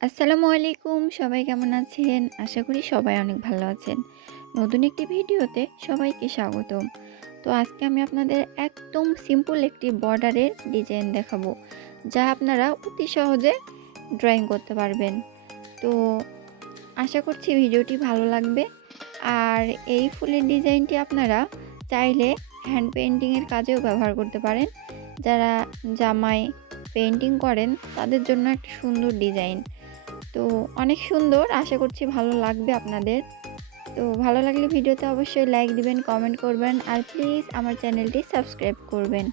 আসসালামু আলাইকুম, সবাই কেমন আছেন? আশা করি সবাই অনেক ভালো আছেন। নতুন একটি ভিডিওতে সবাইকে স্বাগতম। তো আজকে আমি আপনাদের একদম সিম্পল একটি বর্ডারের ডিজাইন দেখাবো, যা আপনারা অতি সহজে ড্রয়িং করতে পারবেন। তো আশা করছি ভিডিওটি ভালো লাগবে। আর এই ফুলের ডিজাইনটি আপনারা চাইলে হ্যান্ড পেইন্টিংয়ের কাজেও ব্যবহার করতে পারেন। যারা জামায় পেইন্টিং করেন তাদের জন্য একটা সুন্দর ডিজাইন। তো অনেক সুন্দর, আশা করছি ভালো লাগবে আপনাদের। তো ভালো লাগলে ভিডিওতে অবশ্যই লাইক দিবেন, কমেন্ট করবেন, আর প্লিজ আমার চ্যানেলটি সাবস্ক্রাইব করবেন।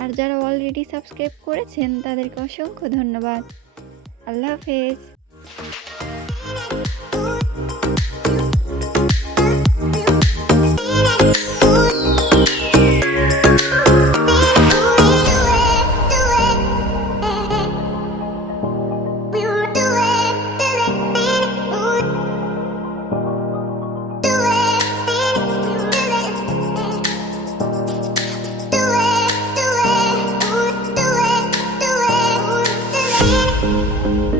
আর যারা অলরেডি সাবস্ক্রাইব করেছেন তাদেরকে অসংখ্য ধন্যবাদ। আল্লাহ হাফেজ। Do it.